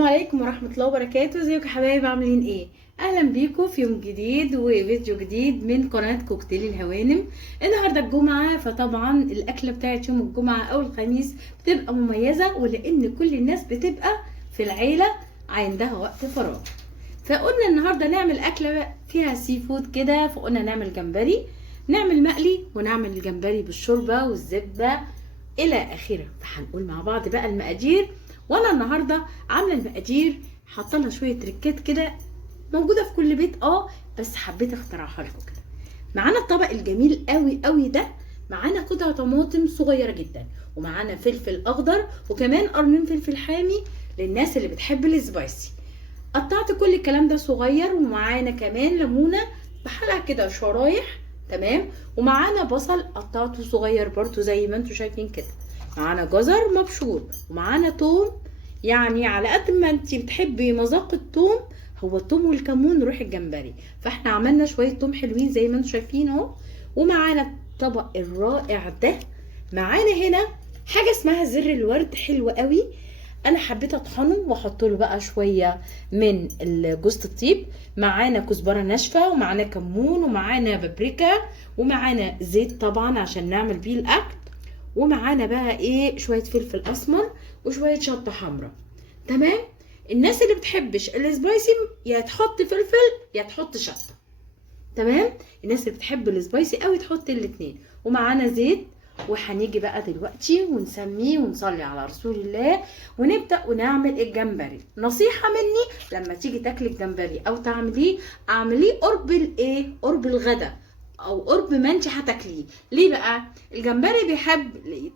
السلام عليكم ورحمة الله وبركاته. ازيكم يا حبايبي، عاملين ايه؟ اهلا بيكم في يوم جديد وفيديو جديد من قناة كوكتيل الهوانم. النهاردة الجمعة، فطبعا الاكلة بتاعت يوم الجمعة او الخميس بتبقى مميزة، ولان كل الناس بتبقى في العيلة عندها وقت فراغ، فقلنا النهاردة نعمل اكلة فيها سي فود كده. فقلنا نعمل جمبري، نعمل مقلي ونعمل الجمبري بالشوربة والزبدة الى اخره. فهنقول مع بعض بقى المقادير. وانا النهارده عامله المقادير، حاطه لها شويه تريكات كده موجوده في كل بيت، بس حبيت اخترعها لكم كده. معانا الطبق الجميل قوي قوي ده، معانا قطع طماطم صغيره جدا، ومعانا فلفل اخضر، وكمان قرنين فلفل حامي للناس اللي بتحب السبايسي. قطعت كل الكلام ده صغير، ومعانا كمان ليمونه بحلقها كده شرايح، تمام. ومعانا بصل قطعته صغير برضو زي ما انتم شايفين كده. معانا جزر مبشور، ومعانا توم، يعني على قد ما انت بتحبي مذاق التوم، هو التوم والكمون روح الجمبري. فاحنا عملنا شويه توم حلوين زي ما انتم شايفين اهو. ومعانا الطبق الرائع ده، معانا هنا حاجه اسمها زر الورد، حلو قوي. انا حبيت اطحنه واحط له بقى شويه من جوز الطيب. معانا كزبره ناشفه، ومعانا كمون، ومعانا بابريكا، ومعانا زيت طبعا عشان نعمل بيه الاكل، ومعانا بقى ايه شويه فلفل اسمر وشويه شطه حمراء، تمام. الناس اللي بتحبش السبايسي يا تحط فلفل يا تحط شطه، تمام. الناس اللي بتحب السبايسي قوي تحط الاتنين. ومعانا زيت، وهنيجي بقى دلوقتي ونسميه ونصلي على رسول الله ونبدا ونعمل الجمبري. نصيحه مني، لما تيجي تاكلي الجمبري او تعمليه، اعمليه قرب الايه، قرب الغدا او قرب ما انت هتاكليه. ليه بقى؟ الجمبري بيحب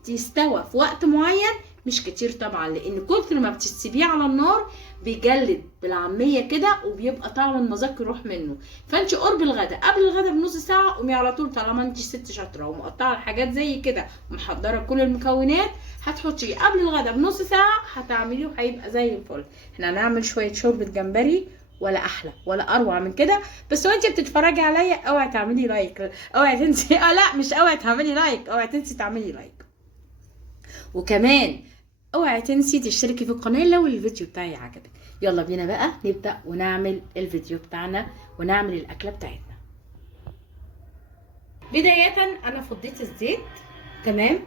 يستوى في وقت معين، مش كتير طبعا، لان كتر ما بتسيبيه على النار بيجلد بالعاميه كده، وبيبقى طعم المذاق يروح منه. فانت قرب الغدا، قبل الغدا بنص ساعه قومي على طول، طالما انت ست شاطره ومقطعه الحاجات زي كده ومحضره كل المكونات، هتحطيه قبل الغدا بنص ساعه هتعمليه وهيبقى زي الفل. احنا هنعمل شويه شوربه جمبري، ولا احلى ولا اروع من كده. بس وانت بتتفرجي عليا اوعي تعملي لايك، اوعي تنسي لا مش اوعي تعملي لايك، اوعي تنسي تعملي لايك. وكمان اوعي تنسي تشتركي في القناه لو الفيديو بتاعي عجبك. يلا بينا بقى نبدا ونعمل الفيديو بتاعنا ونعمل الاكله بتاعتنا. بدايه انا فضيت الزيت، تمام.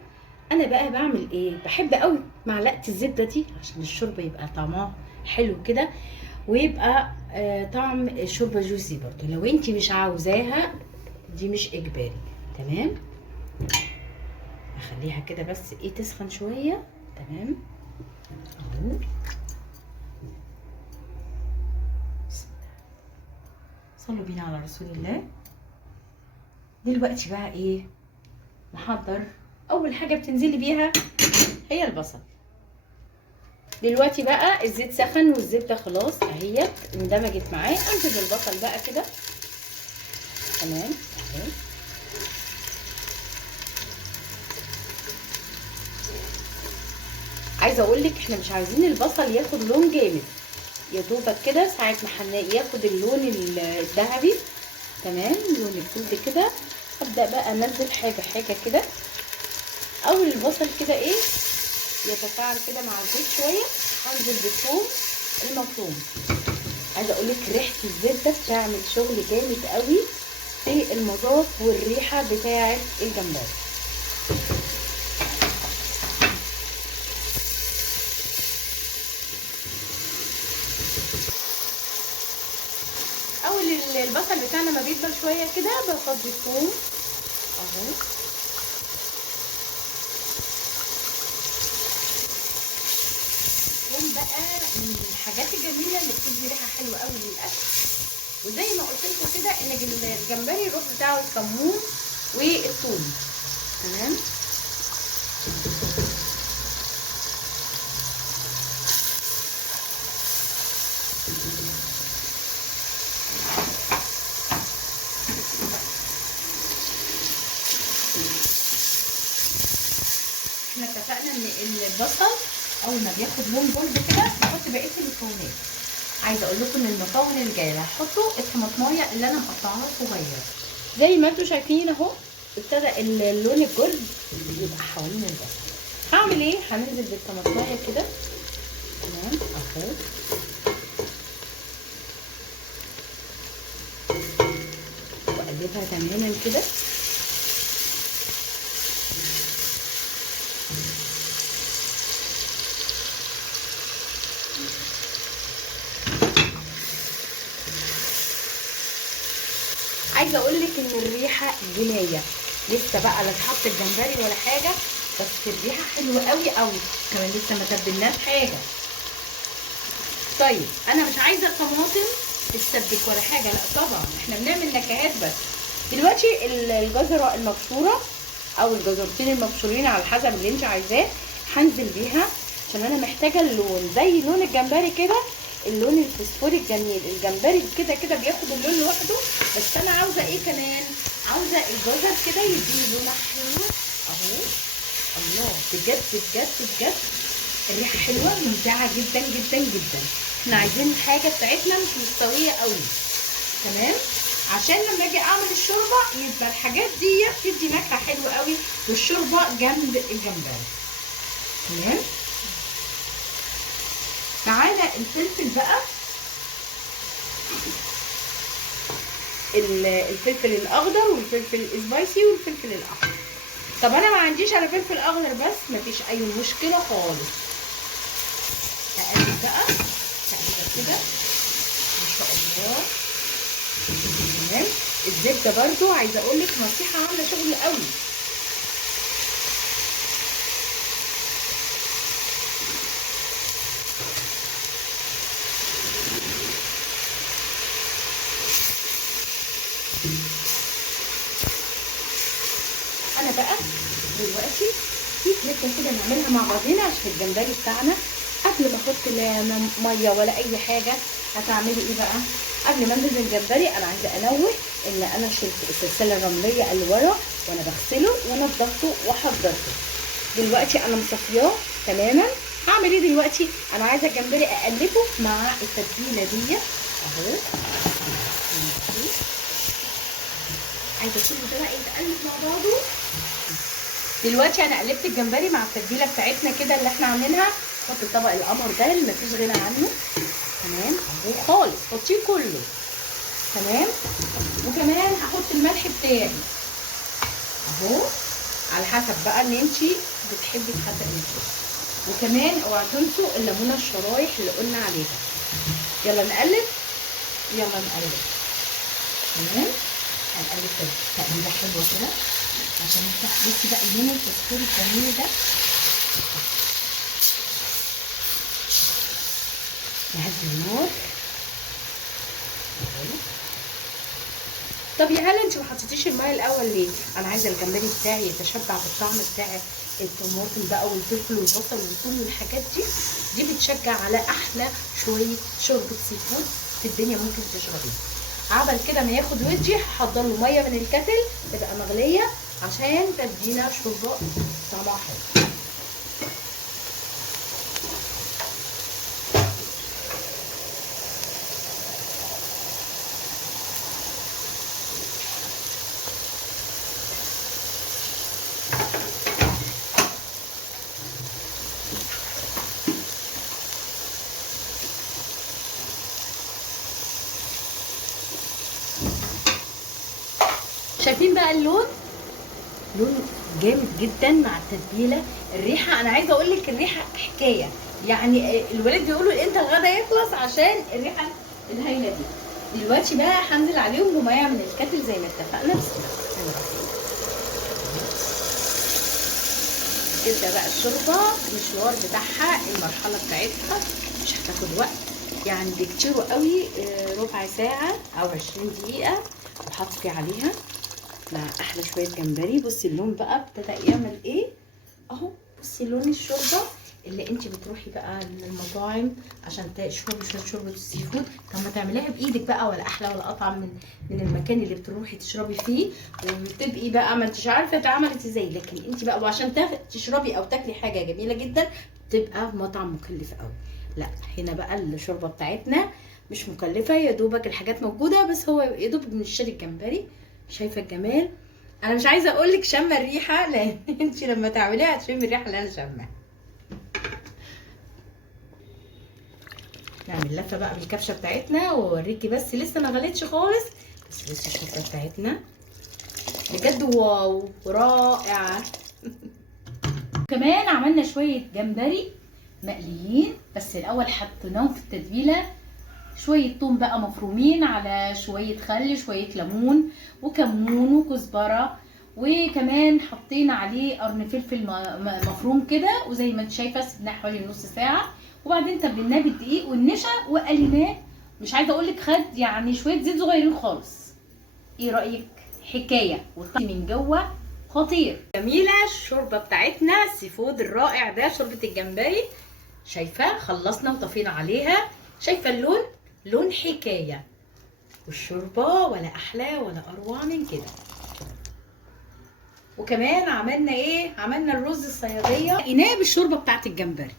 انا بقى بعمل ايه؟ بحب قوي معلقه الزبده دي عشان الشوربه يبقى طعمها حلو كده، ويبقى طعم الشوربه جوسي برضو. لو انت مش عاوزاها دي مش اجباري، تمام. اخليها كده بس ايه تسخن شويه، تمام اهو. صلوا بينا على رسول الله. دلوقتي بقى ايه نحضر. اول حاجه بتنزلي بيها هي البصل. دلوقتي بقى الزيت سخن والزبده خلاص اهيت اندمجت معاه. انزل البصل بقى كده، تمام اهو. عايزه اقول لك احنا مش عايزين البصل ياخد لون جامد، يا دوبك كده ساعه ما ياخد اللون الذهبي، تمام، لون الجلد كده. ابدا بقى انزل حاجه حاجه كده. اول البصل كده ايه يتفاعل كده مع الزيت شويه، هنزل بالثوم المفروم. عايزه اقول لك ريحه الزبده بتعمل شغل جامد قوي في المذاق والريحه بتاعه الجمبري. اول البصل بتاعنا ما بيدبل شويه كده بفضي الثوم اهو. الثوم بقى من الحاجات الجميله اللي بتدي ريحه حلوه قوي للاكل. وزي ما قلت لكم كده ان الجمبري الروح بتاعه الكمون والثوم، تمام. احنا اتفقنا ان البصل اول ما بياخد لون جولد كده نحط بقيه المكونات. عايزه اقول لكم ان المكون الجاي اللي هحطه الطماطمايه اللي انا مقطعاها صغير زي ما انتم شايفين اهو. ابتدى اللون الجولد يبقى حوالين البصل. هعمل ايه؟ هننزل بالطماطمايه كده، تمام اهو. اهو. واقلبها تماما كده. عايزه اقول لك ان الريحه جنايه، لسه بقى لا اتحط الجمبري ولا حاجه، بس الريحه حلوه قوي قوي، كمان لسه ما تبلناش حاجه. طيب انا مش عايزه طماطم تتسبك ولا حاجه، لا طبعا احنا بنعمل نكهات بس. دلوقتي الجزره المبشوره او الجزرتين المبشورين على حسب اللي انت عايزاه هنزل بيها، عشان انا محتاجه اللون زي لون الجمبري كده، اللون الفسفوري الجميل. الجمبري كده كده بياخد اللون لوحده، بس انا عاوزه ايه كمان؟ عاوزه الجزر كده يديني لونه حلو اهو. الله، بجد بجد بجد الريحه حلوه ممتعه جدا جدا جدا. احنا عايزين الحاجه بتاعتنا مش مستويه قوي، تمام؟ عشان لما اجي اعمل الشوربه يبقى الحاجات دي بتدي نكهه حلوه قوي والشوربه جنب الجمبري، تمام؟ معانا الفلفل بقى، الفلفل الاخضر والفلفل السبايسي والفلفل الاحمر. طب انا ما عنديش الا فلفل اخضر بس، مفيش اي مشكله خالص. هقلب بقى تقليبه كده ما شاء الله، تمام. الزبده برضو عايزه اقول لك نصيحه عامله شغل قوي. انا بقى دلوقتي في تركه كده نعملها مع بعضينا عشان الجمبري بتاعنا، قبل ما احط لا ميه ولا اي حاجه. هتعملي ايه بقى؟ قبل ما انزل بالجمبري انا عايزه انوه ان انا شلت السلسله الرمليه اللي ورا وانا بغسله ونضفته وحضرته. دلوقتي انا مصفياه تماما. هعمل ايه دلوقتي؟ انا عايزه الجمبري اقلبه مع التتبيله دي اهو. عايزه كله ده بقى يتقلب مع بعضه. دلوقتي انا قلبت الجمبري مع التتبيله بتاعتنا كده اللي احنا عاملينها. حط طبق القمر ده اللي مفيش غنى عنه، تمام اهو خالص، حطيه كله تمام. وكمان هحط الملح بتاعي اهو على حسب بقى ان انتي بتحبي تحدقي ايه. وكمان اوعوا تنسوا الليمونه الشرايح اللي قلنا عليها. يلا نقلب، يلا نقلب، تمام. هنقلب تقليبه حلوه كده عشان بصي بقى اللون الفسفوري الجميل ده. نهدي النار. طب يا هلا انت ما حطيتيش الميه الاول ليه؟ انا عايزه الجمبري بتاعي يتشبع بالطعم بتاع الطماطم بقى والفلفل والبصل والثوم والحاجات دي. دي بتشجع على احلى شويه شوربه سي فود في الدنيا ممكن تشربيها. عمل كده ما ياخد ودي هحضر له ميه من الكتل تبقى مغليه عشان تدينا شوربه طعمها حلو. شايفين بقى اللون؟ لون جامد جدا مع التتبيله. الريحه انا عايزه اقول لك الريحه حكايه، يعني الولاد بيقولوا امتى الغدا يخلص عشان الريحه الهايله دي. دلوقتي بقى هنزل عليهم بميه من الكتل زي ما اتفقنا. بسم الله. تبدا بقى الشوربه المشوار بتاعها، المرحله بتاعتها مش هتاخد وقت، يعني بكتير قوي ربع ساعه او 20 دقيقه وهطفي عليها مع احلى شويه جمبري. بصي اللون بقى ابتدى يعمل ايه اهو. بصي لون الشوربه اللي انت بتروحي بقى للمطاعم عشان تشربي شويه شوربه السي فود. طب ما تعمليها بايدك بقى، ولا احلى ولا اطعم من المكان اللي بتروحي تشربي فيه وتبقي بقى ما انتش عارفه اتعملت ازاي. لكن انت بقى وعشان تشربي او تاكلي حاجه جميله جدا تبقى مطعم مكلف قوي. لا هنا بقى الشوربه بتاعتنا مش مكلفه، يا دوبك الحاجات موجوده، بس هو يا دوب بنشتري الجمبري. شايفه الجمال؟ انا مش عايزه اقول لك شامه الريحه، لان انت لما تعمليها هتشمي الريحه اللي انا شاماها. نعمل لفه بقى بالكبشه بتاعتنا واوريكي، بس لسه ما غليتش خالص. بس الشوربه بتاعتنا بجد واو رائعه. كمان عملنا شويه جمبري مقليين، بس الاول حطيناهم في التتبيله، شويه توم بقى مفرومين على شويه خل، شويه ليمون وكمون وكزبره، وكمان حطينا عليه قرن فلفل مفروم كده، وزي ما انت شايفه سيبناه حوالي نص ساعه، وبعدين تبلناه بالدقيق والنشا وقليناه. مش عايزه اقول لك خد يعني شويه زيت صغيرين خالص. ايه رايك؟ حكايه والطعم من جوه خطير. جميله الشوربه بتاعتنا السي فود الرائع ده، شوربه الجمبري. شايفه خلصنا وطفينا عليها، شايفه اللون، لون حكايه، والشوربه ولا احلى ولا اروع من كده. وكمان عملنا ايه؟ عملنا الرز الصياديه نقيناه بالشوربه بتاعت الجمبري.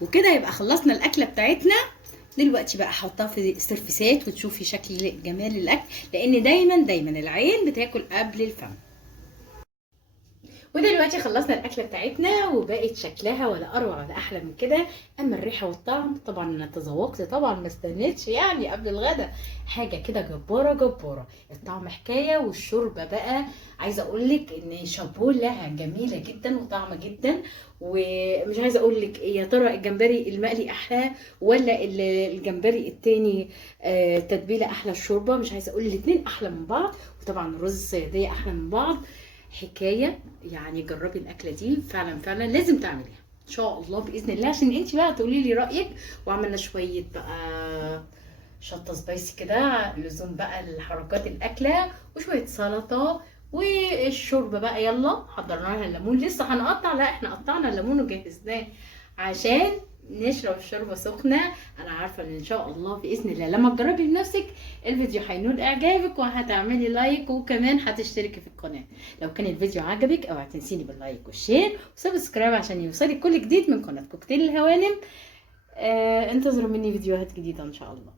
وكده يبقى خلصنا الاكله بتاعتنا. دلوقتي بقى احطها في السيرفيسات وتشوفي شكل جمال الاكل، لان دايما العين بتاكل قبل الفم. ودلوقتي خلصنا الاكله بتاعتنا وبقت شكلها ولا اروع ولا احلى من كده. اما الريحه والطعم طبعا انا تذوقت، طبعا ما استنيتش يعني قبل الغدا، حاجه كده جباره جباره. الطعم حكايه، والشوربه بقى عايزه اقول لك ان شابوه لها، جميله جدا وطعمه جدا. ومش عايزه اقول لك يا ترى الجمبري المقلي احلى ولا الجمبري التاني تتبيله احلى، الشوربه مش عايزه اقول الاثنين احلى من بعض، وطبعا الرز الصياديه احلى من بعض. حكايه يعني. جربي الاكله دي فعلا لازم تعمليها ان شاء الله باذن الله، عشان انت بقى تقولي لي رايك. وعملنا شويه بقى شطه سبايسي كده، لزوم بقى الحركات الاكله، وشويه سلطه، والشوربه بقى يلا حضرنا لها الليمون. لسه هنقطع، لا احنا قطعنا الليمون وجهزناه عشان نشرب الشوربه سخنه. انا عارفه ان شاء الله باذن الله لما تجربي بنفسك الفيديو هينول اعجابك، وهتعملي لايك، وكمان هتشتركي في القناه لو كان الفيديو عجبك. اوعي تنسيني باللايك والشير وسبسكرايب عشان يوصلك كل جديد من قناه كوكتيل الهوانم. انتظروا مني فيديوهات جديده ان شاء الله.